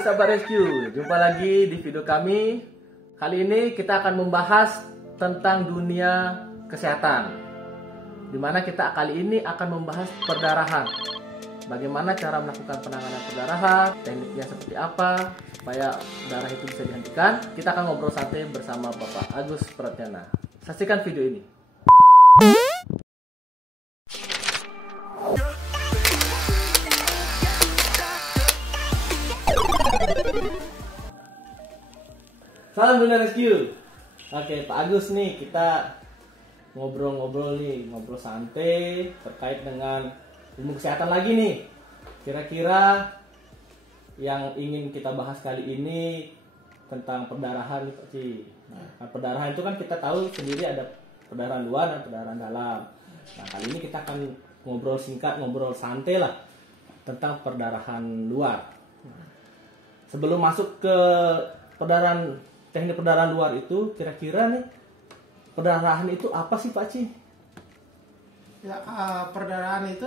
Hai Sahabat Rescue, jumpa lagi di video kami. Kali ini kita akan membahas tentang dunia kesehatan, dimana kita kali ini akan membahas perdarahan. Bagaimana cara melakukan penanganan perdarahan, tekniknya seperti apa, supaya darah itu bisa dihentikan. Kita akan ngobrol santai bersama Bapak Agus Pratyana. Saksikan video ini. Salam dunia rescue. Oke, Pak Agus nih, kita ngobrol-ngobrol santai terkait dengan ilmu kesehatan lagi nih. Kira-kira yang ingin kita bahas kali ini tentang perdarahan nih Pak Ci. Nah, perdarahan itu kan kita tahu sendiri ada perdarahan luar dan perdarahan dalam. Nah, kali ini kita akan ngobrol singkat, ngobrol santai lah tentang perdarahan luar. Sebelum masuk ke teknik perdarahan luar itu, kira-kira nih perdarahan itu apa sih Pak Ci? Ya, perdarahan itu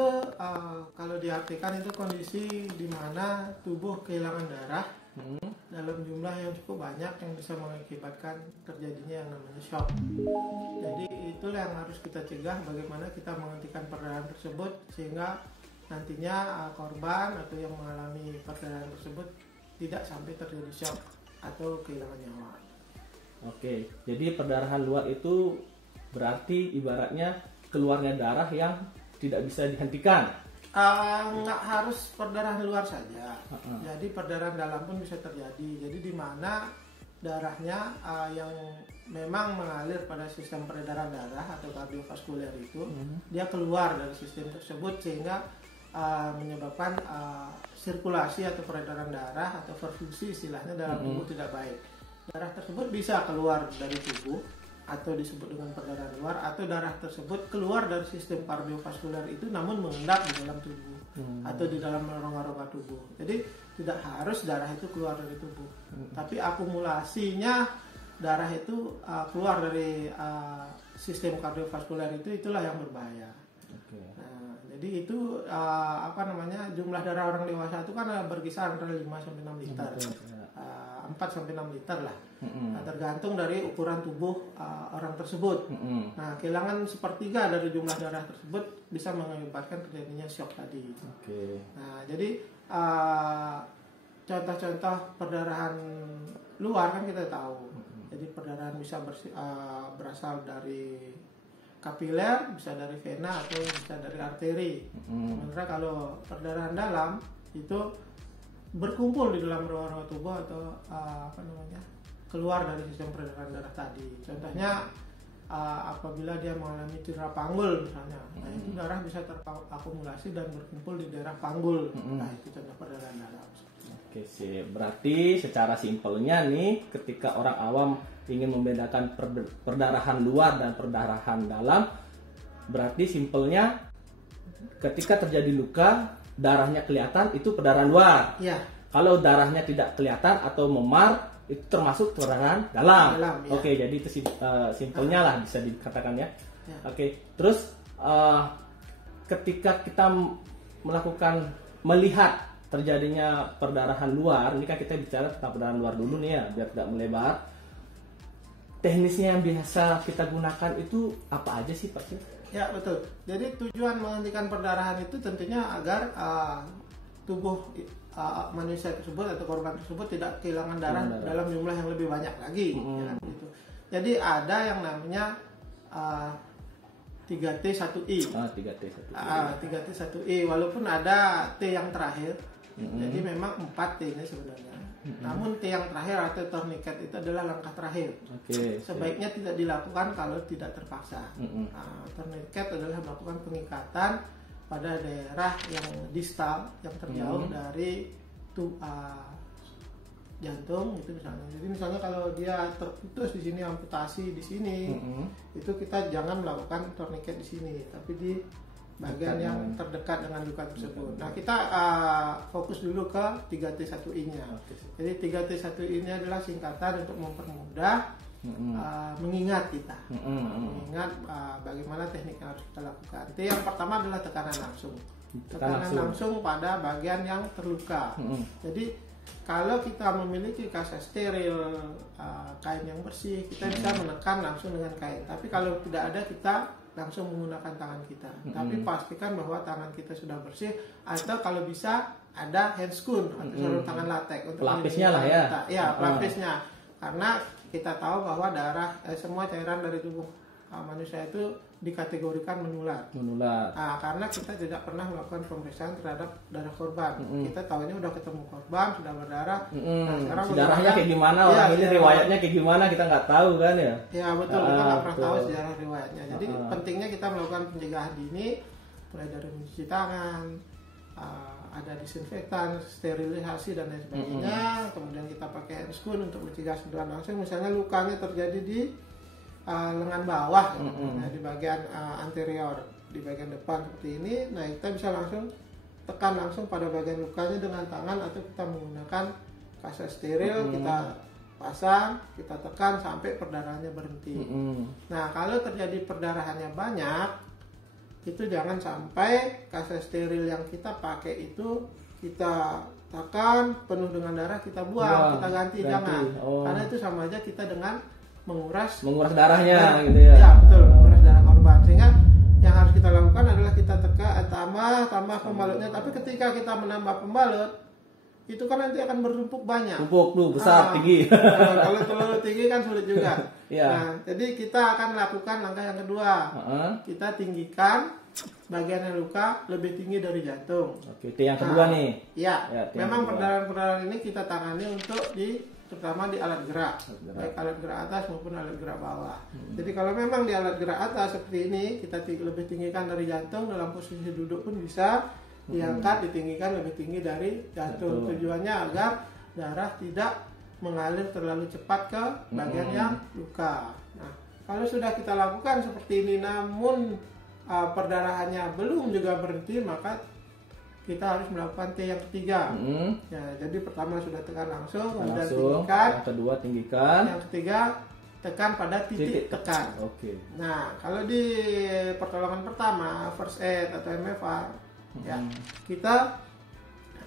kalau diartikan itu kondisi di mana tubuh kehilangan darah dalam jumlah yang cukup banyak yang bisa mengakibatkan terjadinya yang namanya shock. Jadi itulah yang harus kita cegah, bagaimana kita menghentikan perdarahan tersebut sehingga nantinya korban atau yang mengalami perdarahan tersebut tidak sampai terjadi shock atau kehilangan nyawa. Oke, jadi perdarahan luar itu berarti ibaratnya keluarnya darah yang tidak bisa dihentikan. Nggak harus perdarahan luar saja. Jadi perdarahan dalam pun bisa terjadi. Jadi di mana darahnya yang memang mengalir pada sistem peredaran darah atau kardiovaskuler itu, dia keluar dari sistem tersebut sehingga menyebabkan sirkulasi atau peredaran darah atau perfungsi istilahnya dalam tubuh tidak baik. Darah tersebut bisa keluar dari tubuh atau disebut dengan perdarahan luar, atau darah tersebut keluar dari sistem kardiovaskuler itu namun mengendap di dalam tubuh atau di dalam rongga-rongga tubuh. Jadi tidak harus darah itu keluar dari tubuh, tapi akumulasinya darah itu keluar dari sistem kardiovaskuler itulah yang berbahaya. Nah, jadi itu jumlah darah orang dewasa itu kan berkisar antara 5 sampai 6 liter. 4 sampai 6 liter lah. Tergantung dari ukuran tubuh orang tersebut. Nah, kehilangan sepertiga dari jumlah darah tersebut bisa mengakibatkan terjadinya shock tadi. Nah, jadi contoh-contoh perdarahan luar kan kita tahu. Jadi perdarahan bisa berasal dari kapiler, bisa dari vena atau bisa dari arteri. Sementara kalau perdarahan dalam itu berkumpul di dalam rongga tubuh atau keluar dari sistem peredaran darah tadi. Contohnya apabila dia mengalami cedera panggul misalnya, nah itu darah bisa terakumulasi dan berkumpul di daerah panggul. Nah itu contoh perdarahan dalam. Oke sih, berarti secara simpelnya nih, ketika orang awam ingin membedakan perdarahan luar dan perdarahan dalam, berarti simpelnya ketika terjadi luka darahnya kelihatan itu perdarahan luar. Ya. Kalau darahnya tidak kelihatan atau memar itu termasuk perdarahan dalam. Ya. Oke, jadi itu simpelnya lah bisa dikatakan ya. Oke, terus ketika kita melihat terjadinya perdarahan luar, ini kan kita bicara tentang perdarahan luar dulu nih ya, biar tidak melebar. Teknisnya yang biasa kita gunakan itu apa aja sih Pak? Ya betul. Jadi tujuan menghentikan perdarahan itu tentunya agar tubuh manusia tersebut atau korban tersebut tidak kehilangan darah dalam jumlah yang lebih banyak lagi. Ya, gitu. Jadi ada yang namanya 3T1I. 3T1I. Walaupun ada T yang terakhir. Jadi memang 4 T ini sebenarnya. Namun T yang terakhir atau tourniquet itu adalah langkah terakhir. Sebaiknya tidak dilakukan kalau tidak terpaksa. Tourniquet adalah melakukan pengikatan pada daerah yang distal, yang terjauh dari jantung gitu misalnya. Jadi misalnya kalau dia terputus di sini, amputasi di sini, itu kita jangan melakukan tourniquet di sini, tapi di bagian yang terdekat dengan luka tersebut. Nah, kita fokus dulu ke 3T1I-nya. Jadi 3T1I-nya adalah singkatan untuk mempermudah mengingat kita, mengingat bagaimana teknik yang harus kita lakukan. T yang pertama adalah tekanan langsung. Tekanan langsung pada bagian yang terluka. Jadi kalau kita memiliki kaca steril, kain yang bersih, kita bisa menekan langsung dengan kain. Tapi kalau tidak ada, kita langsung menggunakan tangan kita. Tapi pastikan bahwa tangan kita sudah bersih, atau kalau bisa ada handscoon atau sarung tangan latex untuk pelapisnya lah ya. Ya, pelapisnya. Karena kita tahu bahwa darah, semua cairan dari tubuh manusia itu dikategorikan menular. Karena kita tidak pernah melakukan pemeriksaan terhadap darah korban. Kita tahu ini udah ketemu korban, sudah berdarah. Nah, sekarang sejarahnya kayak gimana, orang ini riwayatnya kayak gimana, kita nggak tahu kan ya? Ya betul, kita nggak pernah tahu sejarah riwayatnya. Jadi pentingnya kita melakukan pencegahan dini, mulai dari mencuci tangan, ada disinfektan, sterilisasi dan lain sebagainya. Kemudian kita pakai handscoon untuk mencegah sentuhan langsung. Misalnya lukanya terjadi di lengan bawah, nah, di bagian anterior, di bagian depan seperti ini. Nah, kita bisa langsung tekan langsung pada bagian lukanya dengan tangan, atau kita menggunakan kaca steril, kita pasang, kita tekan sampai perdarahannya berhenti. Nah, kalau terjadi perdarahannya banyak, itu jangan sampai kaca steril yang kita pakai itu kita tekan penuh dengan darah, kita buang, kita ganti. Jangan. Karena itu sama aja kita dengan menguras darahnya gitu ya. Ya betul, menguras darah korban. Sehingga yang harus kita lakukan adalah kita tekan, tambah pembalutnya. Tapi ketika kita menambah pembalut, itu kan nanti akan bertumpuk banyak. Tumpuk tuh besar, tinggi. Kalau terlalu tinggi kan sulit juga. Nah, jadi kita akan lakukan langkah yang kedua. Kita tinggikan bagian yang luka lebih tinggi dari jantung. Oke, itu yang kedua nih. Ya, memang perdarahan ini kita tangani untuk terutama di alat gerak, baik alat gerak atas maupun alat gerak bawah. Jadi kalau memang di alat gerak atas seperti ini, kita lebih tinggikan dari jantung, dalam posisi duduk pun bisa diangkat, ditinggikan lebih tinggi dari jantung. Tujuannya agar darah tidak mengalir terlalu cepat ke bagian yang luka. Nah, kalau sudah kita lakukan seperti ini, namun perdarahannya belum juga berhenti, maka kita harus melakukan T yang ketiga. Ya, jadi pertama sudah tekan langsung, kemudian tinggikan. Yang kedua tinggikan. Yang ketiga tekan pada titik tekan. Nah, kalau di pertolongan pertama, first aid atau MFR, ya kita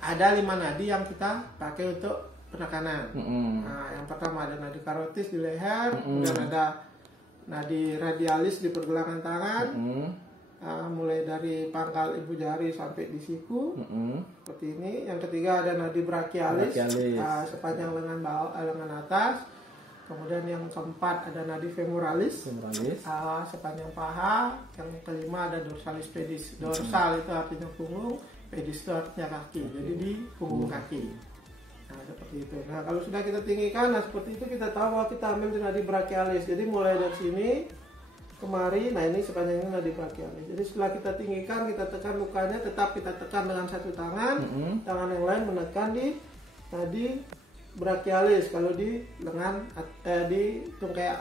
ada 5 nadi yang kita pakai untuk penekanan. Nah, yang pertama ada nadi karotis di leher, kemudian ada nadi radialis di pergelangan tangan. Mulai dari pangkal ibu jari sampai di siku, seperti ini. Yang ketiga ada nadi brachialis. Sepanjang lengan bawah, lengan atas. Kemudian yang keempat ada nadi femoralis. Sepanjang paha. Yang kelima ada dorsalis pedis. Dorsal itu artinya punggung, pedis itu artinya kaki. Jadi di punggung kaki. Nah, seperti itu. Nah, kalau sudah kita tinggikan, nah seperti itu kita tahu bahwa kita ambil di nadi brachialis. Jadi mulai dari sini kemari, nah ini sepanjang ini nadi brachialis. Jadi setelah kita tinggikan, kita tekan lukanya, tetap kita tekan dengan satu tangan, tangan yang lain menekan di nadi brachialis. Kalau di lengan, di tungkai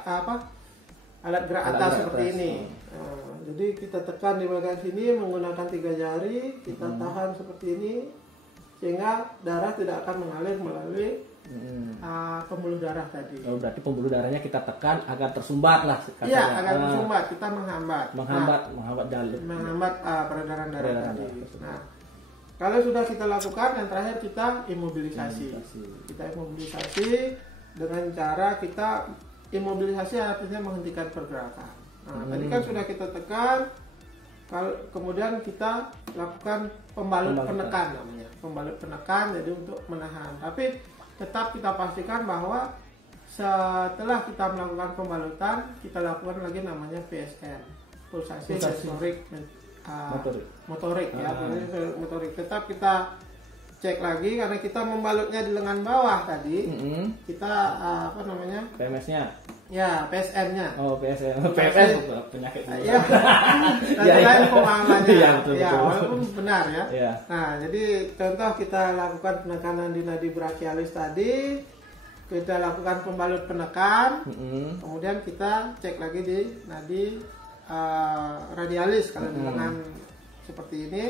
alat gerak atas seperti ini. Nah, jadi kita tekan di bagian sini menggunakan 3 jari, kita tahan seperti ini, sehingga darah tidak akan mengalir melalui pembuluh darah tadi. Berarti pembuluh darahnya kita tekan agar tersumbat lah. Iya, agar tersumbat. Kita menghambat jalur. Menghambat peredaran darah tadi. Nah, kalau sudah kita lakukan, yang terakhir kita imobilisasi. Kita imobilisasi dengan cara kita imobilisasi artinya menghentikan pergerakan. Nah, tadi kan sudah kita tekan. Kemudian kita lakukan pembalut penekan namanya. Pembalut penekan, jadi untuk menahan. Tapi tetap kita pastikan bahwa setelah kita melakukan pembalutan, kita lakukan lagi namanya PSM, pulsasi sensorik motorik. Motorik. Tetap kita cek lagi, karena kita membalutnya di lengan bawah tadi. Kita PMS-nya. Ya, PSM-nya. PSM penyakit. Ya. Lain pemahamannya. Ya, walaupun benar ya. Ya. Nah, jadi contoh kita lakukan penekanan di nadi brachialis tadi, kita lakukan pembalut penekan, kemudian kita cek lagi di nadi radialis kalau di lengan seperti ini.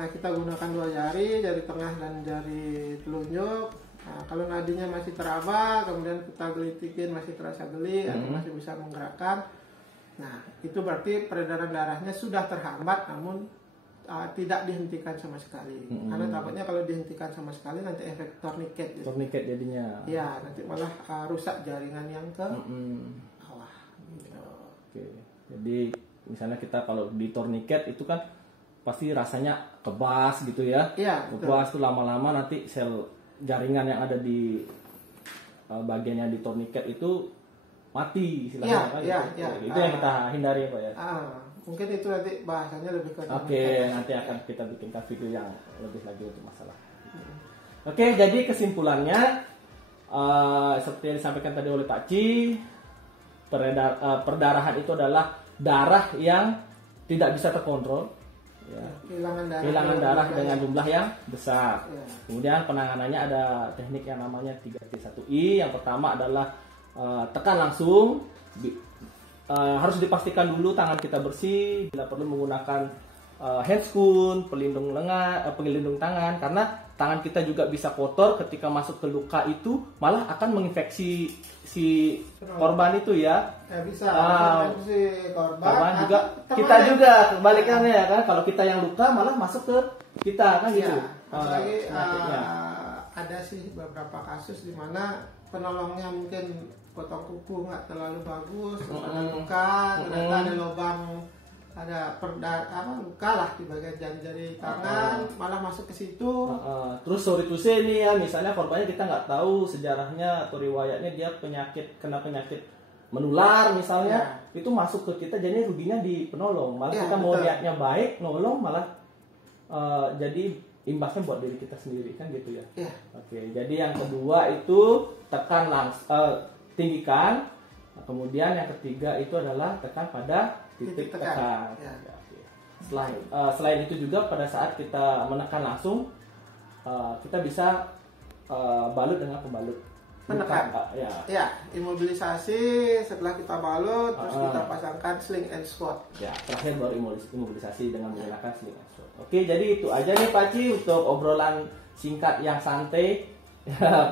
Nah, kita gunakan 2 jari, jari tengah dan jari telunjuk. Nah, kalau nadinya masih teraba, kemudian kita gelitikin masih terasa geli, atau masih bisa menggerakkan. Nah, itu berarti peredaran darahnya sudah terhambat, namun tidak dihentikan sama sekali. Karena takutnya kalau dihentikan sama sekali nanti efek tourniquet. Gitu. Tourniquet jadinya. Ya, nanti malah rusak jaringan yang ke bawah. Gitu. Oke. Jadi misalnya kita kalau di tourniquet itu kan pasti rasanya kebas gitu ya. Iya, kebas tuh lama-lama nanti sel jaringan yang ada di bagian yang di tourniquet itu mati istilahnya kan. Itu yang kita hindari Pak ya. Mungkin itu nanti bahasanya lebih ke Oke, nanti akan kita bikinkan video yang lebih lagi untuk masalah. Oke, jadi kesimpulannya seperti yang disampaikan tadi oleh Pak Ci, perdarahan itu adalah darah yang tidak bisa terkontrol, ya. Kehilangan darah dengan jumlah yang besar. Ya. Kemudian penanganannya ada teknik yang namanya 3T1I. Yang pertama adalah tekan langsung. Harus dipastikan dulu tangan kita bersih, bila perlu menggunakan handscoon, pelindung lengan, pelindung tangan, karena tangan kita juga bisa kotor ketika masuk ke luka itu, malah akan menginfeksi si korban itu ya. Bisa menginfeksi korban juga, kita juga kebalikannya ya kan, kalau kita yang luka malah masuk ke kita kan gitu. Apalagi ada sih beberapa kasus di mana penolongnya mungkin potong kuku nggak terlalu bagus, ada luka, ternyata ada lubang, ada luka lah di bagian jari-jari tangan, malah masuk ke situ. Terus sorry to say nih ya, misalnya korbannya kita nggak tahu sejarahnya atau riwayatnya dia kena penyakit menular misalnya, itu masuk ke kita, jadi ruginya di penolong. Malah kita mau niatnya baik, nolong malah jadi imbasnya buat diri kita sendiri kan gitu ya. Oke, jadi yang kedua itu tekan tinggikan. Kemudian yang ketiga itu adalah tekan pada titik tekan. Selain itu juga pada saat kita menekan langsung, kita bisa balut dengan pembalut. Menekan. Imobilisasi setelah kita balut, terus kita pasangkan sling and sword. Ya, terakhir baru imobilisasi dengan menggunakan sling and sword. Oke, jadi itu aja nih Pak Ci untuk obrolan singkat yang santai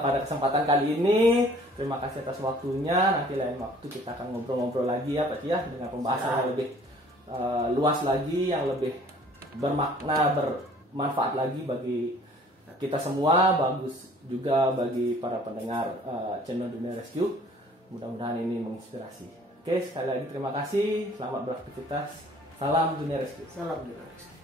pada kesempatan kali ini. Terima kasih atas waktunya. Nanti lain waktu kita akan ngobrol-ngobrol lagi ya Pak Ci ya, dengan pembahasan yang lebih luas lagi, yang lebih bermakna, bermanfaat lagi bagi kita semua, bagus juga bagi para pendengar channel Dunia Rescue. Mudah-mudahan ini menginspirasi. Oke, sekali lagi terima kasih. Selamat beraktivitas. Salam Dunia Rescue. Salam Dunia Rescue.